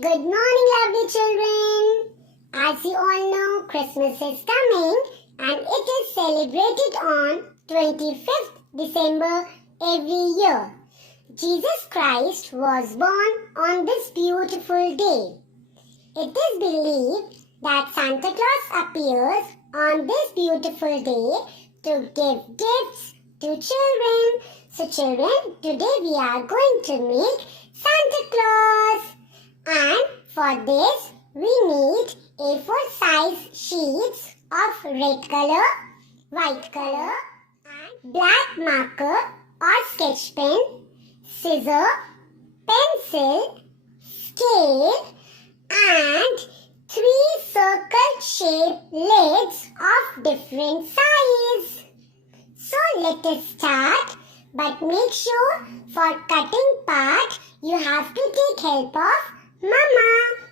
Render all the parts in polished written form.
Good morning, lovely children. As you all know, Christmas is coming and it is celebrated on 25th December every year. Jesus Christ was born on this beautiful day. It is believed that Santa Claus appears on this beautiful day to give gifts to children. So children, today we are going to make Santa Claus. And for this, we need A4 size sheets of red color, white color, and black marker or sketch pen, scissor, pencil, scale, and 3 circle-shaped legs of different size. So let us start, but make sure for cutting part, you have to take help of Mama.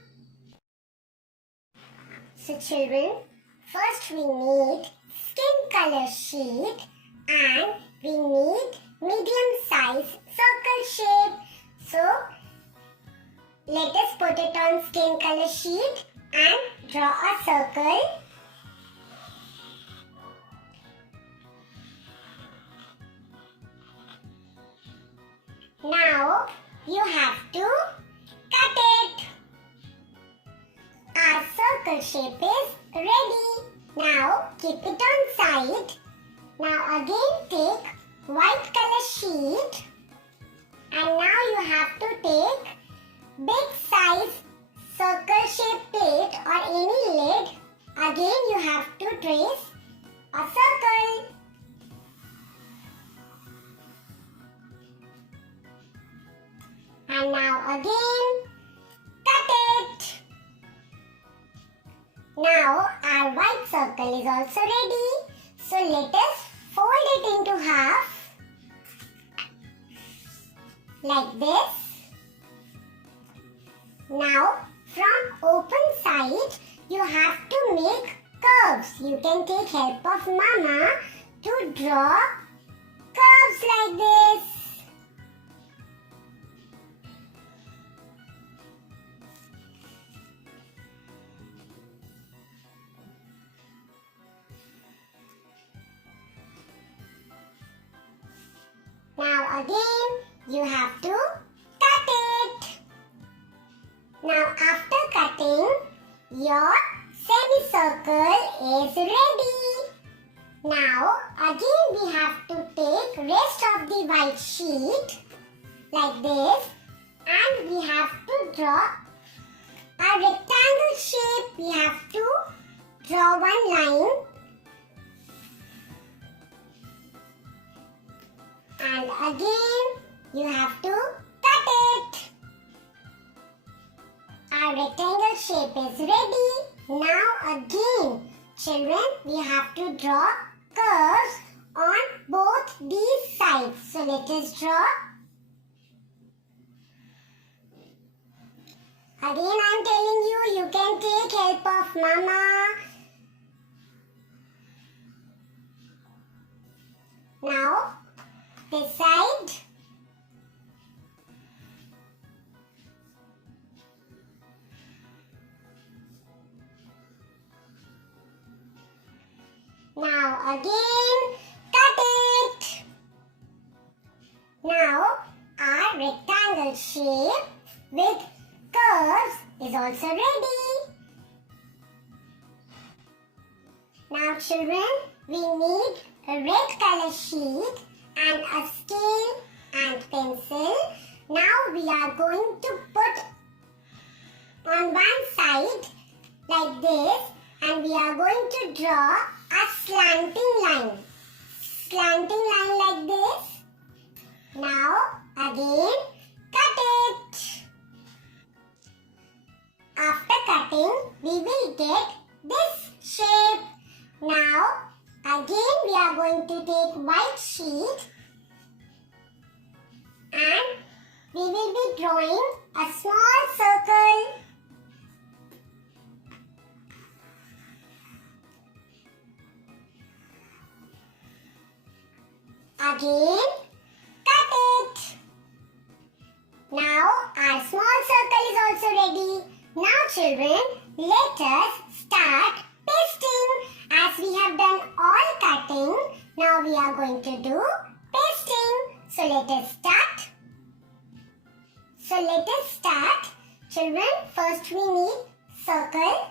So children, first we need skin color sheet and we need medium size circle shape. So let us put it on skin color sheet and draw a circle. Now you have to cut it. Our circle shape is ready. Now keep it on side. Now again take white color sheet and now you have to take big size circle shape plate or any lid. Again you have to trace a circle. And now again cut it. Now our white circle is also ready. So let us fold it into half like this. Now from open side you have to make curves. You can take help of Mama to draw curves like this. Now again you have to cut it. Now after cutting, your semicircle is ready. Now again we have to take rest of the white sheet like this and we have to draw a rectangle shape. We have to draw one line. And again, you have to cut it. Our rectangle shape is ready. Now again, children, we have to draw curves on both these sides. So let us draw. Again, I am telling you, you can take help of Mama. Now, this side. Now again, cut it. Now our rectangle shape with curves is also ready. Now children, we need a red color sheet and a scale and pencil. Now we are going to put on one side like this and we are going to draw a slanting line. Slanting line like this. Now again cut it. After cutting we will get this shape. Now again we are going to take white sheet and we will be drawing a small circle. Again cut it. Now our small circle is also ready. children, let us start pasting. As we have done all cutting, now we are going to do pasting. So let us start. Children, first we need circle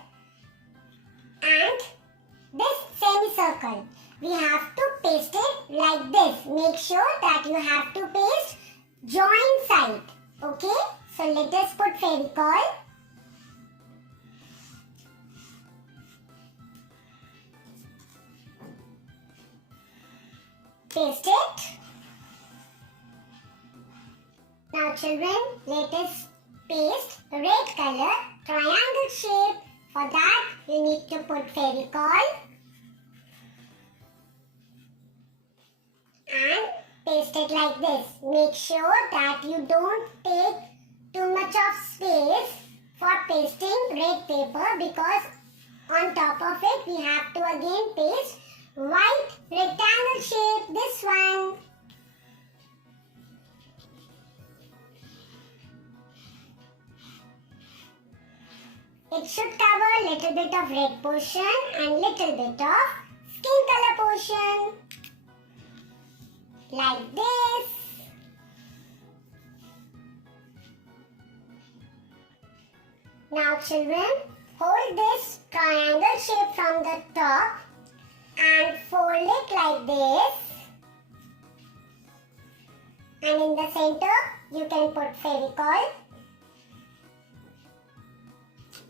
and this semicircle. We have to paste it like this. Make sure that you have to paste join side. Okay? So let us put Fevicol. Paste it. Now children, let us paste red color triangle shape. For that, you need to put Fevicol and paste it like this. Make sure that you don't take too much of space for pasting red paper, because on top of it we have to again paste white rectangle shape, this one. It should cover little bit of red portion and little bit of skin color portion. Like this. Now children, hold this triangle shape from the top and fold it like this. And in the center, you can put Fevicol.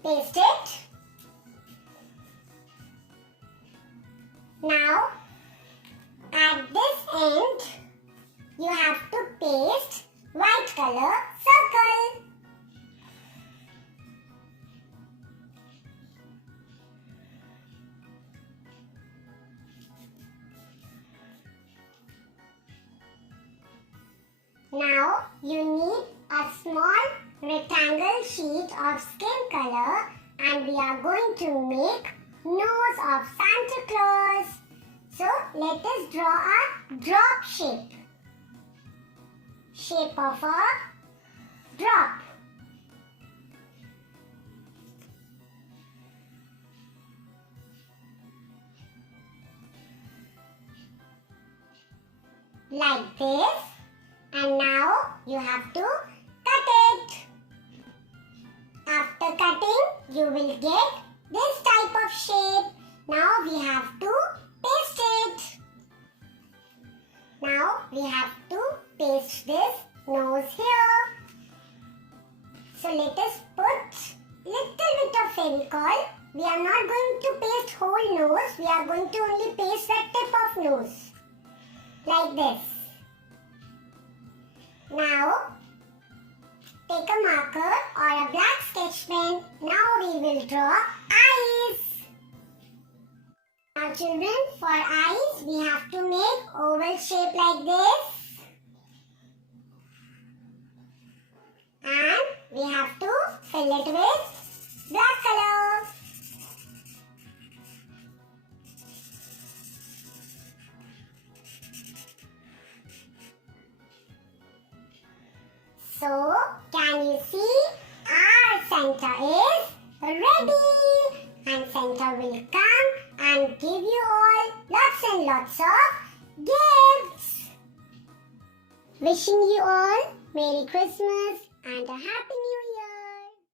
Paste it. Now, at this end, you have to paste white color circle. Now, you need a small rectangle sheet of skin color and we are going to make nose of Santa Claus. So, let us draw a drop shape. Shape of a drop. Like this. And now you have to cut it. After cutting, you will get this type of shape. Now we have to paste it. Now we have to paste this nose here. So let us put little bit of Fevicol. We are not going to paste whole nose. We are going to only paste the tip of nose. Like this. Now, take a marker or a black sketch pen. Now we will draw eyes. Now children, for eyes, we have to make oval shape like this. And we have to fill it with black color. So, can you see our Santa is ready, and Santa will come and give you all lots and lots of gifts. Wishing you all Merry Christmas and a Happy New Year.